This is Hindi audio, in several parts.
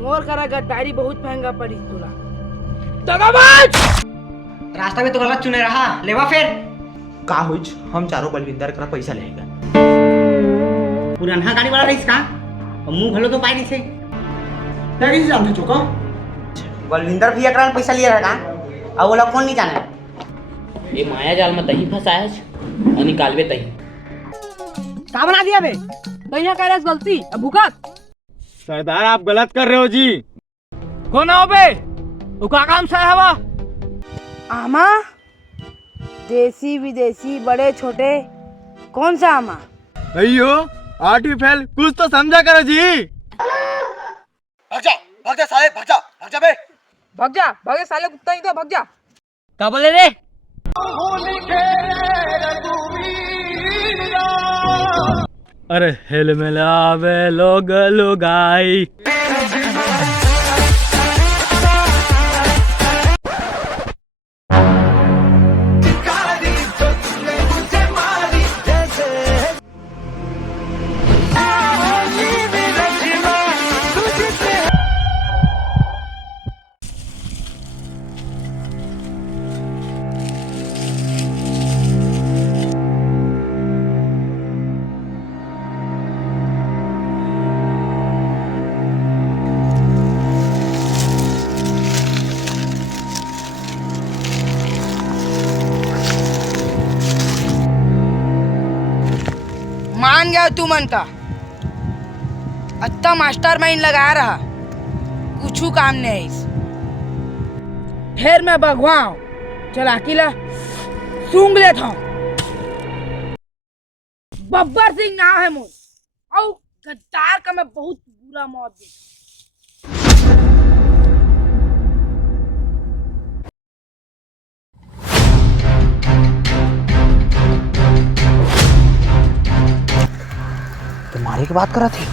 मोर करा गद्दारी बहुत महंगा पड़ी तुला। दगाबाज! रास्ता में तो गलत चुने रहा, लेवा फिर का होइच हम चारों बलविंदर करा पैसा लेगा। पुराना गाड़ी वाला रहीस का और मुंह भलो तो पाई नहीं से लगी जानते चुका बलविंदर भी एकरा पैसा लिया रहेगा और वो लोग कौन नहीं जाने। ये माया जाल में तही फंसाए और निकालबे तही। का बना दिया बे? कहीं कह रहे गलती अब भुगत। सरदार आप गलत कर रहे हो जी। कौन आओ बे? वो का काम से हवा? आमा? देसी विदेशी बड़े छोटे कौन सा आमा? अयो आर्टिफिशियल कुछ तो समझा करो जी। भाग जा साले, भाग जा बे। भाग जा साले कुत्ता नहीं तो भाग जा। क्या बोले रे? अरे हेल मिलावे लोग लुगाई। मान गया तू मन का अत्ता मास्टरमाइंड लगा रहा, कुछ काम नहीं है। फिर मैं भगवान चला किला सूंघ लेता हूँ। बब्बर सिंह नाम है मोर और गद्दार का मैं बहुत बुरा मौत दे। तुम्हारे की बात कर रहा थी।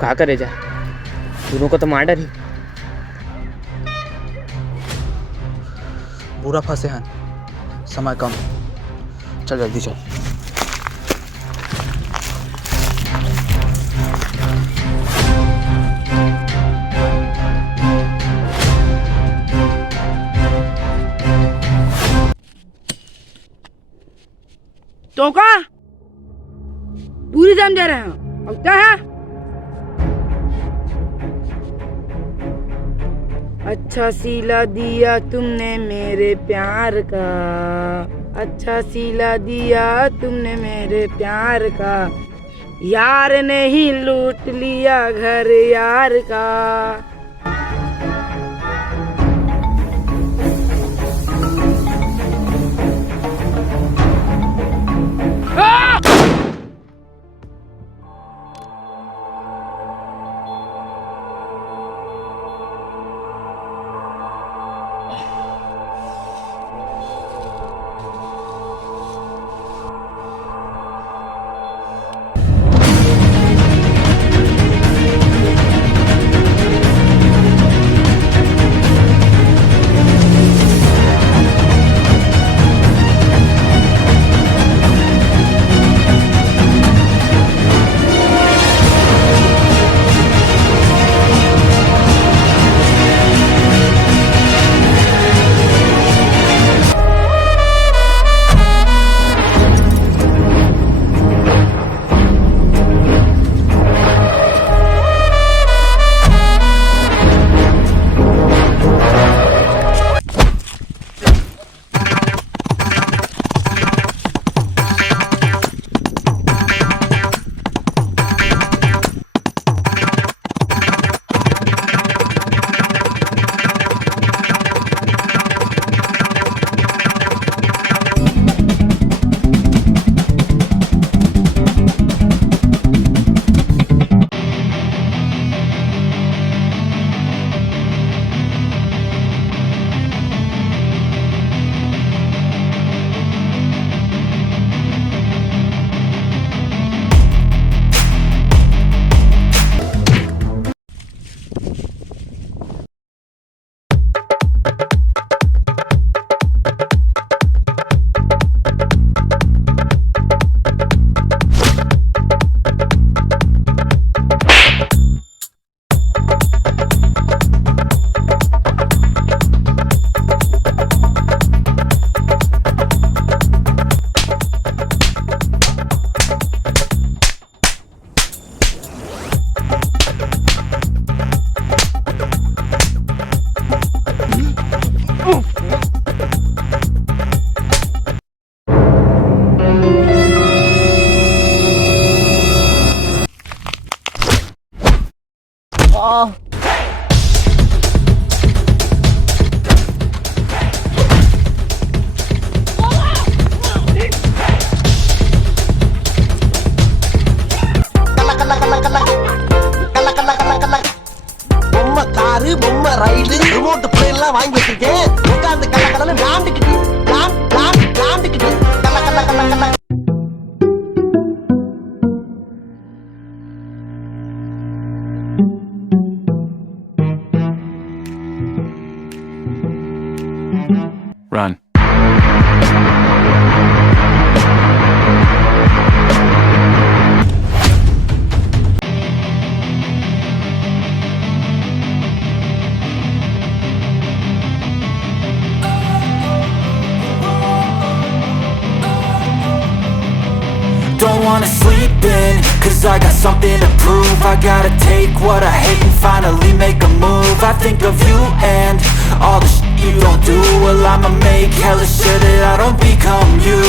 क्या करे जा, दोनों को तो मार डरी। पूरा फंसे हैं, समय कम, चल जल्दी चल। तो का पूरी जान दे रहे हैं अब क्या है? अच्छा सिला दिया तुमने मेरे प्यार का, अच्छा सिला दिया तुमने मेरे प्यार का, यार ने ही लूट लिया घर यार का। பொம்மை காரு பொம்மை ரைடு ரிமோட் பிளேன் எல்லாம் வாங்கி வச்சிருக்கேன். உட்கார்ந்து கல்ல கல்லன்னு விளாண்டுக்கிட்டு விளாண்டுக்கிட்டு கல்ல கல்ல கல்ல கல்ல. Run. Don't wanna sleep in, cause I got something to prove. I gotta take what I hate and finally make a move. I think of you and all the shit you don't do. Well, I'ma make hella sure that I don't become you.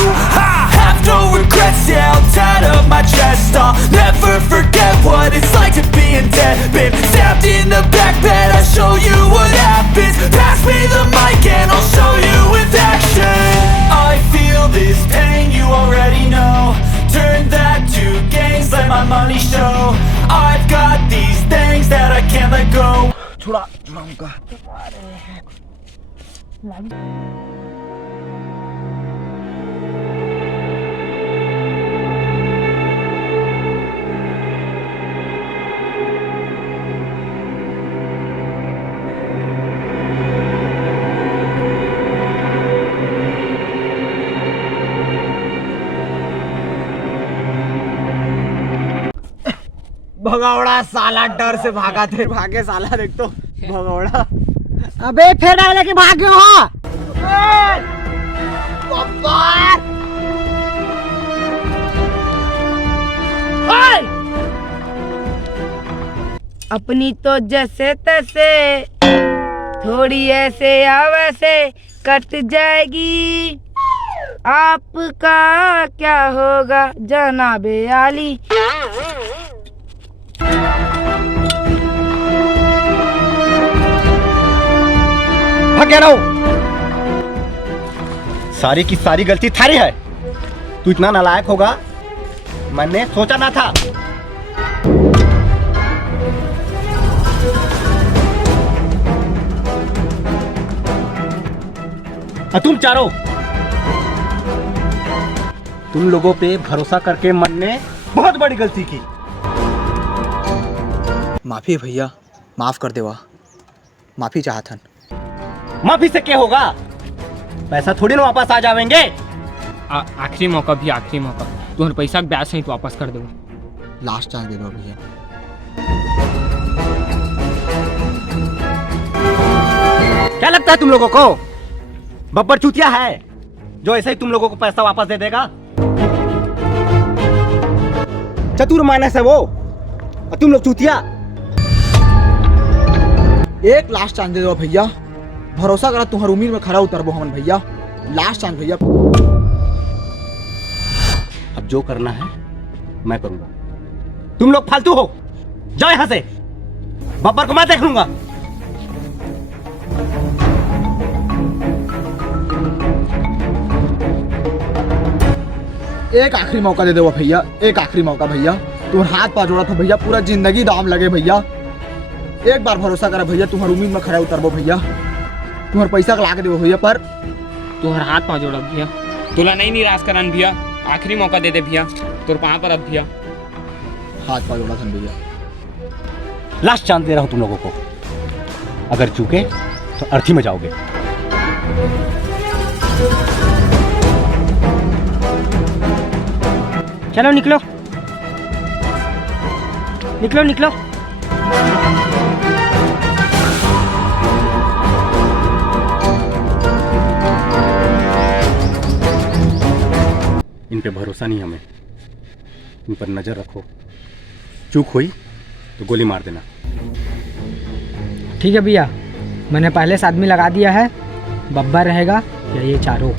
I have no regrets, yeah, I'll tie up my chest. I'll never forget what it's like to be in debt. Been stabbed in the back bed, I'll show you what happens. Pass me the mic and I'll show you with action. I feel this pain, you already know. Turn that to gains, let my money show. I've got these things that I can't let go. छुड़ा उनका। भगौड़ा साला डर से भागा थे, भागे साला देख तो भगौड़ा। अबे फिर डाले के भाग गए हो। अपनी तो जैसे तैसे थोड़ी ऐसे या वैसे कट जाएगी, आपका क्या होगा जनाबे आली। भाग रहा हूं। सारी की सारी गलती थारी है। तू इतना नालायक होगा मैंने सोचा ना था। तुम चारों, तुम लोगों पे भरोसा करके मन ने बहुत बड़ी गलती की। माफी भैया, माफ कर देवा। माफी चाहतन। माफी से क्या होगा? पैसा थोड़ी ना वापस आ जाएंगे। आखिरी मौका भी, आखिरी मौका। तुम्हारे पैसा के ब्याज सहित वापस कर दो। लास्ट चांस दे दो भैया। क्या लगता है तुम लोगों को बब्बर चूतिया है जो ऐसे ही तुम लोगों को पैसा वापस दे देगा? चतुर मानस है वो और तुम लोग चूतिया। एक लास्ट चांस दे दो भैया। भरोसा करा तुम्हारी उम्मीद में खड़ा उतरबो हमन भैया। लास्ट चांस भैया। अब जो करना है मैं करूंगा। तुम लोग फालतू हो, जाओ यहां से। बब्बर को मैं देख लूंगा। एक आखिरी मौका दे दो भैया, एक आखिरी मौका भैया। तुम हाथ पा जोड़ा था भैया, पूरा जिंदगी दाम लगे भैया। एक बार भरोसा करा भैया, तुम्हारी उम्मीद में खड़ा उतरबो भैया। तुम्हारे पैसा ला के देबो भैया, पर तुम्हारा हाथ पाँव जोड़ा भैया। तुला नहीं निराश करान भैया। आखिरी मौका दे दे भैया। तोर पाँव पर अब भैया। हाथ पा जोड़ा था भैया। लास्ट चांस दे रहा हूं तुम लोगों को। अगर चूके तो अर्थी में जाओगे। चलो निकलो निकलो निकलो। इन पे भरोसा नहीं हमें, इन पर नजर रखो। चूक हुई तो गोली मार देना। ठीक है भैया, मैंने पहले से आदमी लगा दिया है। बब्बर रहेगा या ये चारों।